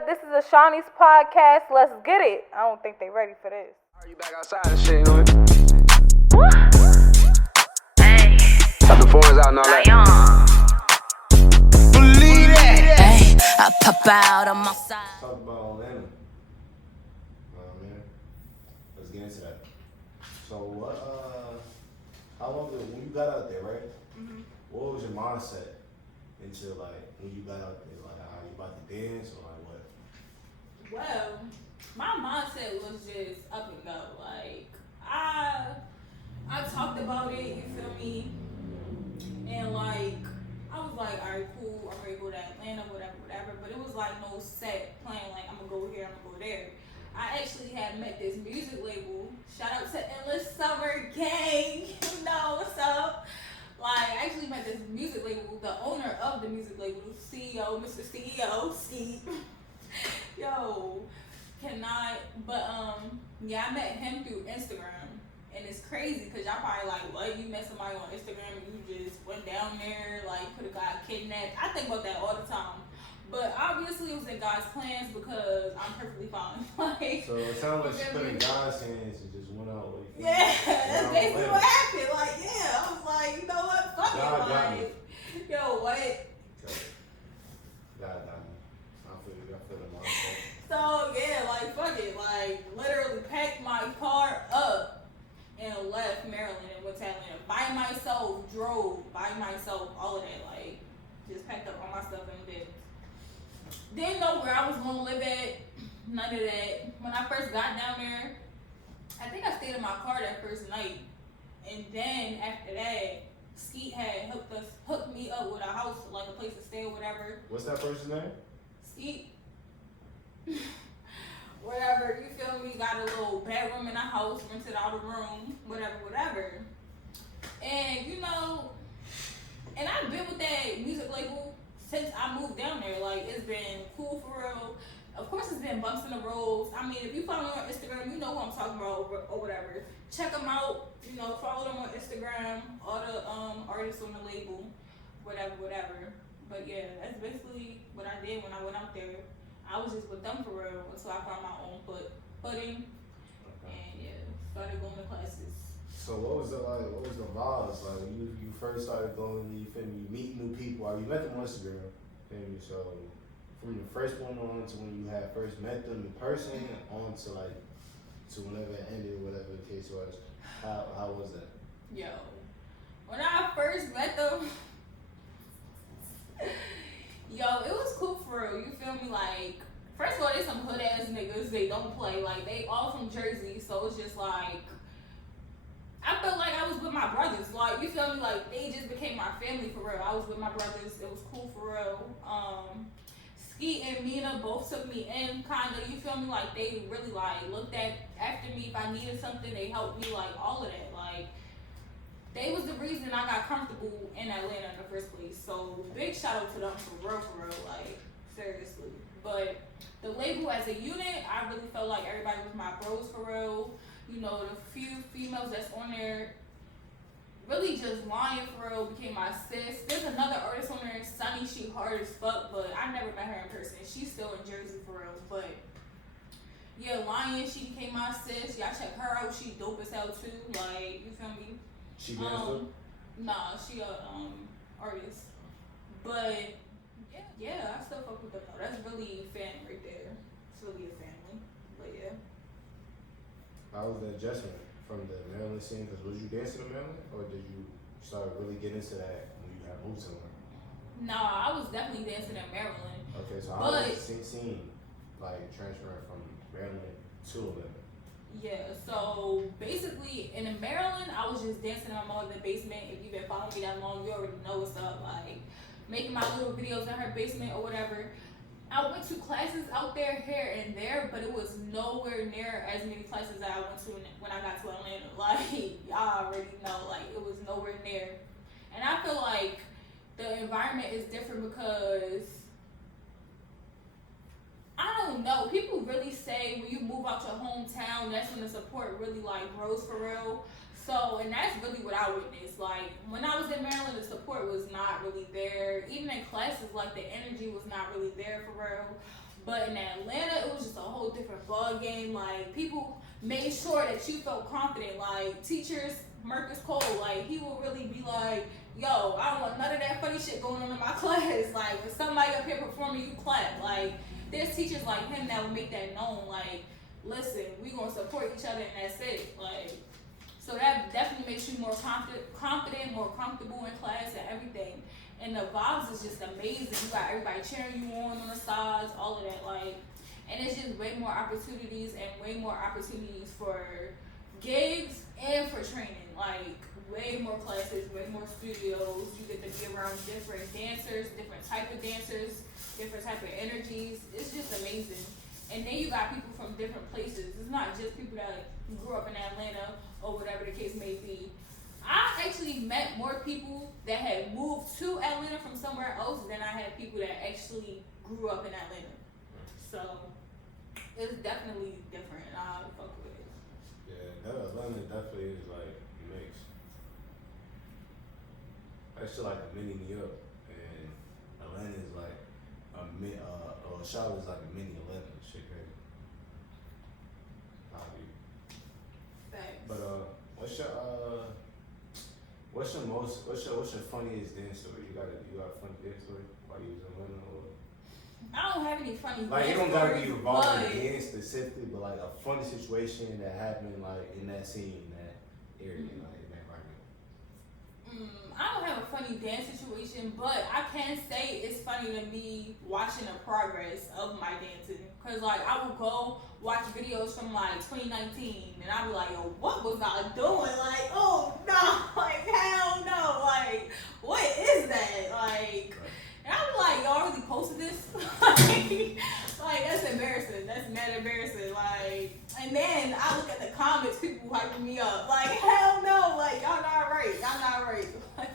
good? This is Ashani's podcast. Let's get it. I don't think they ready for this. Are you back outside and shit, you know? Hey. Got the phones out and all that. Believe that. Hey, I pop out on my side. Talk about Atlanta. Man, let's get into that. So how long did, when you got out there, right? Mm-hmm. What was your mindset into like when you got out there? Like, are you about to dance or like what? Well, my mindset was just up and go. Like I talked about it, you feel me? And like I was like, all right, cool, I'm ready to go to Atlanta, whatever. But it was like no set plan. Like I'm gonna go here, I'm gonna go there. I actually had met this music label. Shout out to Endless Summer Gang. You know what's up? Like, I actually met this music label, the owner of the music label, CEO, Mr. CEO, Ski. Yo, yeah, I met him through Instagram. And it's crazy because y'all probably like, what? You met somebody on Instagram and you just went down there, like, could have got kidnapped. I think about that all the time. But obviously it was in God's plans because I'm perfectly fine. Like, so it sounds like she put in God's hands and just went out with you. Yeah, that's basically what happened. Like, yeah, I was like, you know what? Fuck God it. Like, yo, what? Okay. God got me. I feel the mindset. So, yeah, like, fuck it. Like, literally packed my car up and left Maryland and went to Atlanta. By myself, drove by myself, all of that. Like, just packed up all my stuff and did. Didn't know where I was going to live at. None of that. When I first got down there, I think I stayed in my car that first night. And then after that, Skeet had hooked me up with a house, like a place to stay or whatever. What's that person's name? Skeet. Whatever, you feel me? Got a little bedroom in a house, rented out a room, whatever. And you know, and I've been with that music label since I moved down there. Like, it's been cool for real. Of course, it's been bumps in the roads. I mean, if you follow me on Instagram, you know who I'm talking about or whatever. Check them out. You know, follow them on Instagram. All the artists on the label, whatever. But yeah, that's basically what I did when I went out there. I was just with them for real until I found my own footing. Okay. And yeah, started going to classes. So what was the vibes like? You first started going, you feel me? You meet new people. You met them on Instagram, feel me? So from the first one on to when you had first met them in person, on to like to whenever it ended, whatever the case was. How was that? Yo, when I first met them, yo, it was cool for real. You feel me? Like, first of all, they some hood ass niggas. They don't play. Like, they all from Jersey, so it's just like, I felt like I was with my brothers. Like, you feel me? Like, they just became my family for real. I was with my brothers. It was cool for real. Skeet and Mina both took me in, kinda. You feel me? Like, they really like looked after me. If I needed something, they helped me. Like, all of that. Like, they was the reason I got comfortable in Atlanta in the first place. So big shout out to them for real. Like, seriously. But the label as a unit, I really felt like everybody was my bros for real. You know, the few females that's on there really just lying for real became my sis. There's another artist on there, Sunny. She hard as fuck, but I never met her in person. She's still in Jersey for real. But yeah, Lion, she became my sis. Y'all check her out. She dope as hell too. Like, you feel me? She danced too? Nah, she a artist. But yeah, I still fuck with them though. That's really family right there. It's really a family. But yeah. How was the adjustment from the Maryland scene? Because was you dancing in Maryland, or did you start really get into that when you got moved somewhere? Nah, I was definitely dancing in Maryland. Okay, so how was the scene like transferring from Maryland to Atlanta? Yeah, so basically in Maryland, I was just dancing in my mother's basement. If you've been following me that long, you already know what's up. Like, making my little videos in her basement or whatever. I went to classes out there, here and there, but it was nowhere near as many classes that I went to when I got to Atlanta. Like, y'all already know, like, it was nowhere near. And I feel like the environment is different because, I don't know, people really say when you move out your hometown, that's when the support really, like, grows for real. So, and that's really what I witnessed. Like, when I was in Maryland, the support was not really there. Even in classes, like, the energy was not really there for real. But in Atlanta, it was just a whole different ball game. Like, people made sure that you felt confident. Like, teachers, Marcus Cole, like, he will really be like, yo, I don't want none of that funny shit going on in my class. Like, when somebody up here performing, you clap. Like, there's teachers like him that will make that known. Like, listen, we gonna support each other and that's it. Like, so that definitely makes you more confident, more comfortable in class and everything. And the vibes is just amazing. You got everybody cheering you on the sides, all of that. Like, and it's just way more opportunities for gigs and for training. Like, way more classes, way more studios. You get to be around different dancers, different type of dancers, different type of energies. It's just amazing. And then you got people from different places. It's not just people that grew up in Atlanta or whatever the case may be. I actually met more people that had moved to Atlanta from somewhere else than I had people that actually grew up in Atlanta. So it's definitely different. I fuck with it. Yeah, Atlanta definitely is like mixed. It's still like a mini New York, and Atlanta is like Charlotte is like a mini Atlanta. Shit crazy. Thanks. But what's your funniest dance story? You got a funny dance story while you was in Atlanta? Or? I don't have any funny Like, it dance don't gotta stories, be involving but dance specifically, but like a funny situation that happened like in that scene, that area, like in that environment. I don't have a funny dance situation, but I can say it's funny to me watching the progress of my dancing. Cause like I would go watch videos from like 2019 and I'd be like, yo, what was I doing? Like, oh no, like hell no, like what is that? Like, and I'd be like, y'all really posted this? like that's embarrassing. That's mad embarrassing. Like, and then I look at the comments, people hyping me up. Like, hell no, like y'all not right. Y'all not right. Like,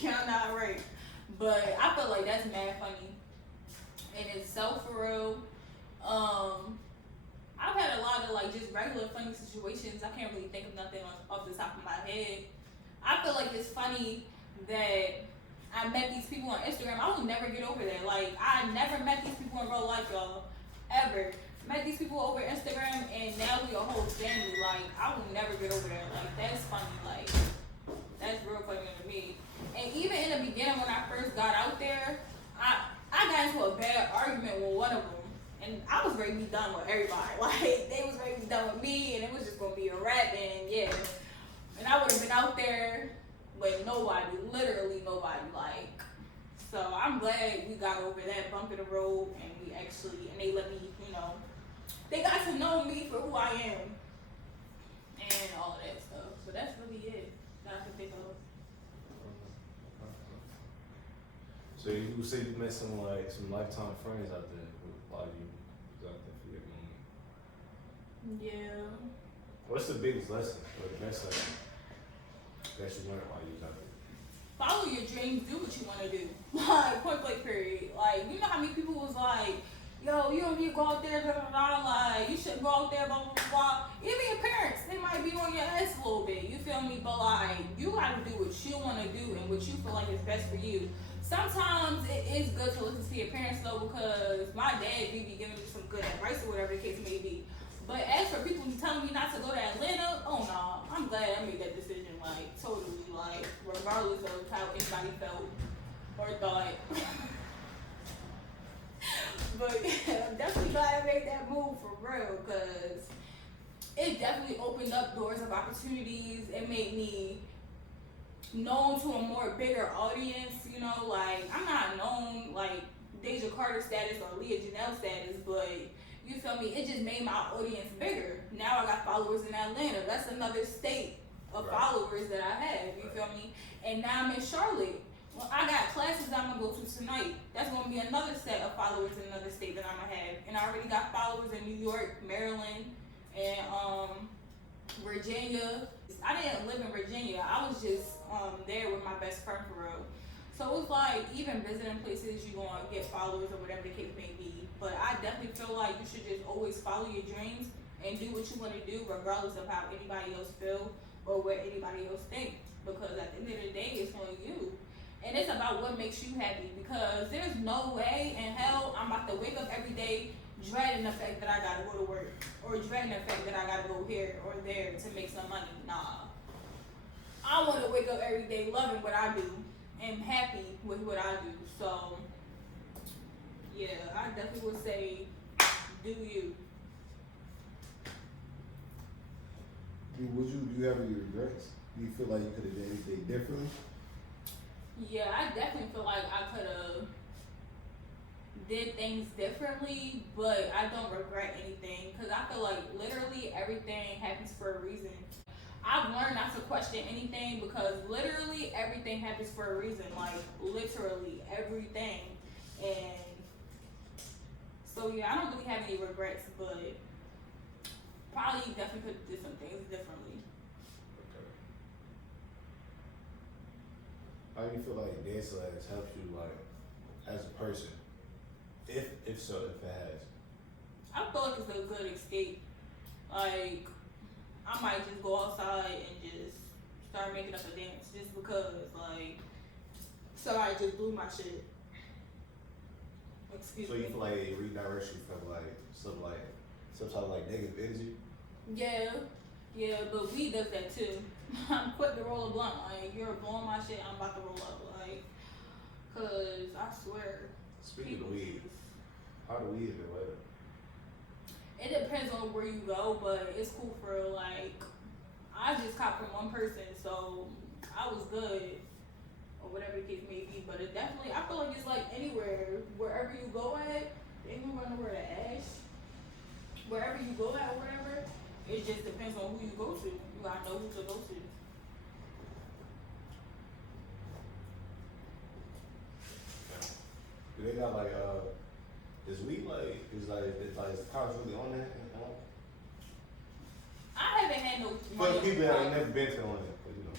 y'all not right. But I feel like that's mad funny. And it's so for real. I've had a lot of like just regular funny situations. I can't really think of nothing off the top of my head. I feel like it's funny that I met these people on Instagram. I will never get over that. Like, I never met these people in real life, y'all. Ever. Met these people over Instagram and now we a whole family. Like, I will never get over that. Like, that's funny. Like, that's real funny to me. And even in the beginning when I first got out there, I got into a bad argument with one of them. And I was ready to be done with everybody. Like, they was ready to be done with me, and it was just gonna be a wrap. And yeah, and I would have been out there with nobody, literally nobody. Like, so I'm glad we got over that bump in the road, and they let me, they got to know me for who I am, and all of that stuff. So that's really it that I can think of. So you say you met some lifetime friends out there while you was out there for your moment. Yeah. What's the biggest lesson or the best lesson that you learned while you was out there? Follow your dreams, do what you want to do. Like, point blank period. Like, you know how many people was like, yo, you don't need to go out there, blah, blah, blah, like, you shouldn't go out there, blah, blah, blah. Even your parents, they might be on your ass a little bit, you feel me? But like, you gotta do what you want to do and what you feel like is best for you. Sometimes it is good to listen to your parents though, because my dad be giving me some good advice or whatever the case may be. But as for people telling me not to go to Atlanta, oh no, I'm glad I made that decision, like, totally, like, regardless of how anybody felt or thought. But yeah, I'm definitely glad I made that move for real, because it definitely opened up doors of opportunities. It made me known to a more bigger audience, like, I'm not known like Deja Carter status or Leah Janelle status, but you feel me, it just made my audience bigger. Now I got followers in Atlanta. That's another state of followers that I have, you feel me? And now I'm in Charlotte. Well, I got classes I'm gonna go to tonight. That's gonna be another set of followers in another state that I'm gonna have. And I already got followers in New York, Maryland, and Virginia. I didn't live in Virginia. I was just there with my best friend for real. So it's like, even visiting places, you're gonna get followers or whatever the case may be. But I definitely feel like you should just always follow your dreams and do what you want to do, regardless of how anybody else feel or what anybody else think. Because at the end of the day, it's on you. And it's about what makes you happy, because there's no way in hell I'm about to wake up every day dreading the fact that I gotta go to work, or dreading the fact that I gotta go here or there to make some money. Nah. I want to wake up every day loving what I do and happy with what I do. So, yeah, I definitely would say, do you. Do you have any regrets? Do you feel like you could have done anything differently? Yeah, I definitely feel like I could have did things differently, but I don't regret anything, because I feel like literally everything happens for a reason. I've learned not to question anything, because literally everything happens for a reason, like literally everything. And so yeah, I don't really have any regrets, but probably definitely could have did some things differently. Okay. How do you feel like dancing has helped you, like, as a person? If so, if it has. I feel like it's a good escape. Like, I might just go outside and just start making up a dance just because, like, somebody just blew my shit. Excuse So me. you feel like it redirects you from like some type of like negative energy? Yeah, but weed does that too. I'm quick to roll a blunt. Like, you're blowing my shit, I'm about to roll up. Like, cause I swear. Speaking of weed, how do weed is it? It depends on where you go, but it's cool for, like, I just copped from one person, so I was good, or whatever the case may be. But it definitely, I feel like it's like anywhere, wherever you go at, ain't nowhere nowhere to ash. Wherever you go at or whatever, it just depends on who you go to. You gotta know who to go to. Do they got like is weed like is the cops really on that? I haven't had no For the money people in that my ain't pocket. never been to on it, but you know,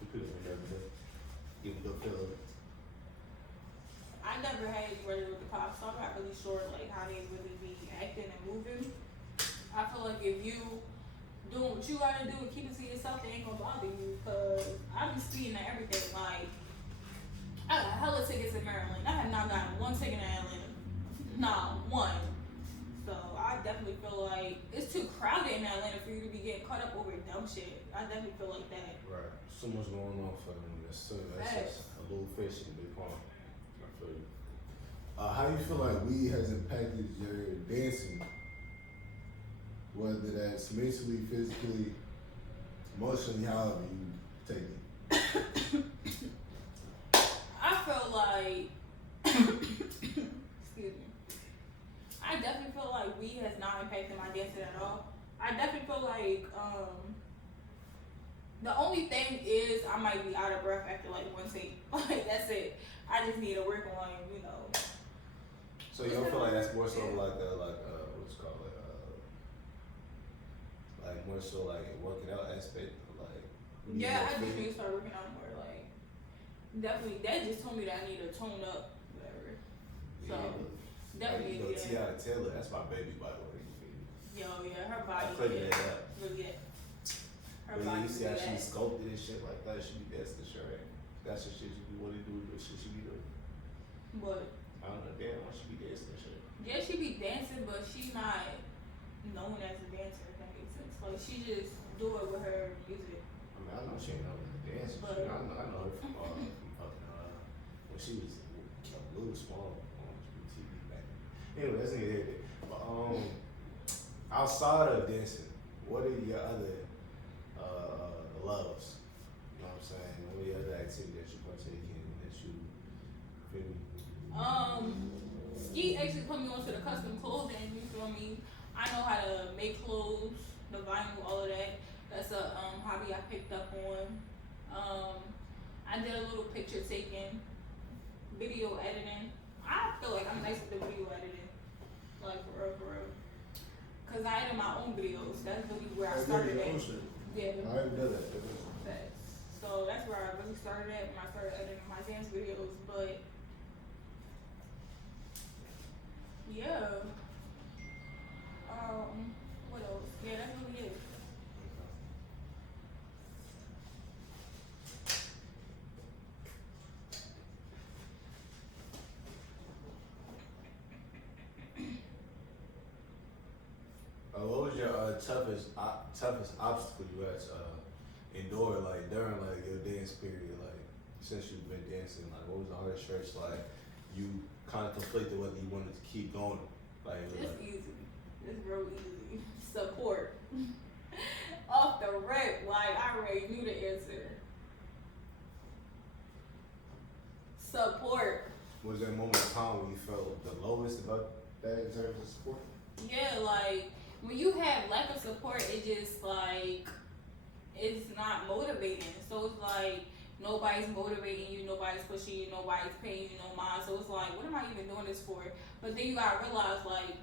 the people that never been, give a good feel of it. I never had anybody with the cops, so I'm not really sure like how they really be acting and moving. I feel like if you doing what you gotta do and keep it to yourself, they ain't gonna bother you. Cause I be speeding at everything. Like, I got hella tickets in Maryland. I have not gotten one ticket in Atlanta. Not one. So I definitely feel like it's too crowded in Atlanta for you to be getting caught up over dumb shit. I definitely feel like that. Right. So much going on for them. That's just a little fish in a big pond. I feel you. How do you feel like weed has impacted your dancing? Whether that's mentally, physically, emotionally, however you take it. I feel like, excuse me, I definitely feel like weed has not impacted my dancing at all. I definitely feel like, the only thing is I might be out of breath after like one take. Like, that's it. I just need to work on, you know. So you don't feel like that's more so like what's it called like more so like a working out aspect, like Yeah, I just need to start working out more. Like, definitely, that just told me that I need to tone up, whatever. So, definitely like, need that. Nia Taylor, that's my baby by the way. Yo, yeah, her body. I cleared that up. Really, yeah. Her But yeah, body. you see how really she that. sculpted and shit like that. She be dancing the shit, right? That's the shit you want to do. The shit she be doing. But I don't know. Damn, why she be dancing and shit? yeah, she be dancing, but she not known as a dancer. If that makes sense. Like, she just do it with her music. I mean, I know she ain't know how to dance. But- I know her from fucking when she was a little small on TV back then. Anyway, that's neither here nor there. But outside of dancing, what are your other loves? You know what I'm saying? What are your other activities that you partake in that you feel me? Ski actually put me onto the custom clothing. You feel me? I know how to make clothes, the vinyl, all of that. That's a hobby I picked up on. I did a little picture taking, video editing. I feel like I'm nice with the video editing, like for real. Cause I edit my own videos. That's really where I started at. Yeah. I haven't done that. Facts. So that's where I really started at when I started editing my dance videos. But yeah. What else? Yeah, that's really it. What was your toughest obstacle you had to endure, like during like your dance period, like since you've been dancing? Like, what was the hardest stretch? Like, you kind of conflicted whether you wanted to keep going. Like, it was It's like, easy. It's real easy. Support. Off the rip, like I already knew the answer. Support. was there a moment in time when you felt the lowest about that in terms of support? Yeah, like when you have lack of support, it just like it's not motivating. So it's like nobody's motivating you, nobody's pushing you, nobody's paying you no mind. So it's like, what am I even doing this for? But then you gotta realize, like,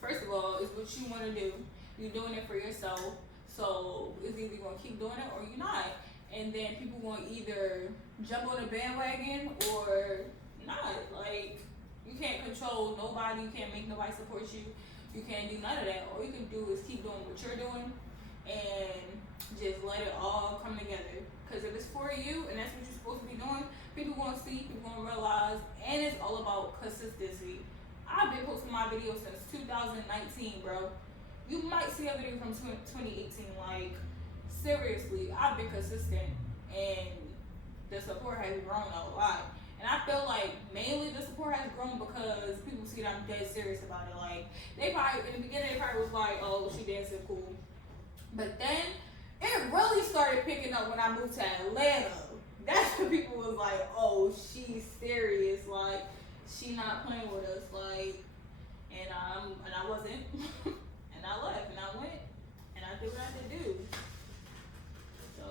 first of all, it's what you want to do. You're doing it for yourself. So it's either you're gonna keep doing it or you're not. And then people gonna either jump on the bandwagon or not. Like, you can't control nobody. You can't make nobody support you. You can't do none of that. All you can do is keep doing what you're doing and just let it all come together. Because if it's for you and that's what you're supposed to be doing, people gonna see, people gonna realize, and it's all about consistency. I've been posting my videos since 2019, bro. You might see a video from 2018. Like, seriously, I've been consistent and the support has grown a lot. And I feel like mainly the support has grown because people see that I'm dead serious about it. Like, they probably, in the beginning, they probably was like, oh, she dancing cool. But then, it really started picking up when I moved to Atlanta. That's when people was like, oh, she's serious. Like, she not playing with us. Like, and I wasn't. And I left, and I went, and I did what I had to do. So,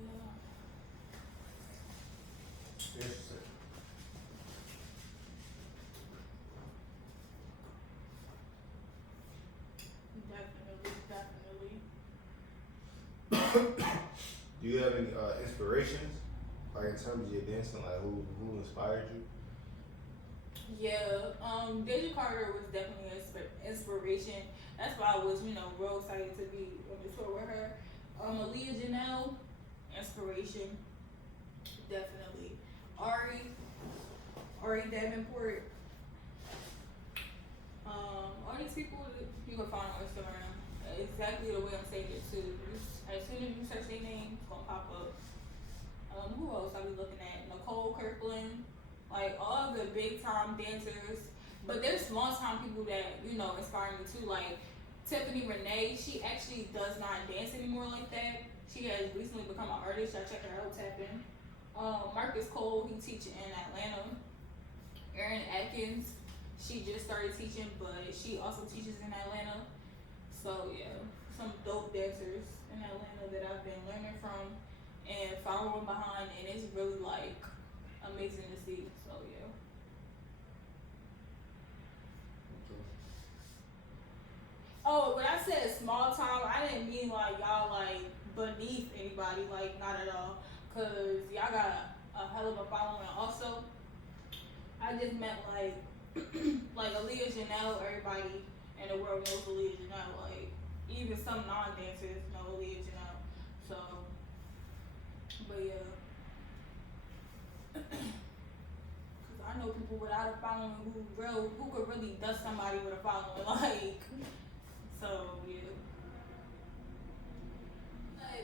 yeah. Interesting. Definitely. Do you have any inspirations, like in terms of your dancing? Like, who inspired you? Yeah, Deja Carter was definitely an inspiration. That's why I was, real excited to be on the tour with her. Aaliyah Janelle, inspiration, definitely. Ari Davenport. All these people you can find on Instagram. Exactly the way I'm saying it too. As soon as you search their name, it's gonna pop up. Who else I be looking at? Nicole Kirkland. Like, all the big time dancers, but there's small time people that, inspire me too. Like, Tiffany Renee, she actually does not dance anymore like that. She has recently become an artist. I check her out, tap in. Marcus Cole, he teaches in Atlanta. Erin Atkins, she just started teaching, but she also teaches in Atlanta. So yeah, some dope dancers in Atlanta that I've been learning from and following behind, and it's really like amazing to see. So yeah. Oh, when I said small time, I didn't mean like y'all like beneath anybody, like not at all. Cause y'all got a hell of a following also. I just meant like like Aaliyah Janelle, everybody in the world knows Aaliyah Janelle. Like, even some non-dancers know Aaliyah Janelle. So, but yeah. Cause I know people without a following who could really dust somebody with a following. Like, so yeah.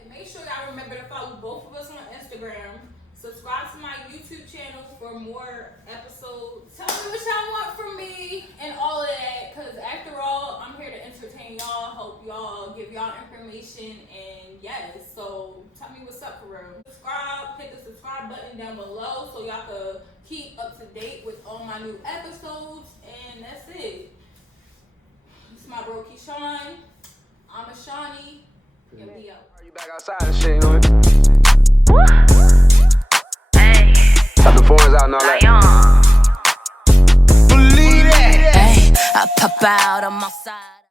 Make sure y'all remember to follow both of us on Instagram. Subscribe to my YouTube channel for more episodes. Tell me what y'all want from me and all of that. Cause after all, I'm here to entertain y'all. Hope y'all give y'all information, and yes. So tell me what's up for real. Subscribe. Hit the subscribe button down below so y'all can keep up to date with all my new episodes. And that's it. It's my bro Keyshawn. I'm Ashani. And we out. You back outside and shit, you know what? Got the phones out and all that. Believe that. Hey, I pop out on my side.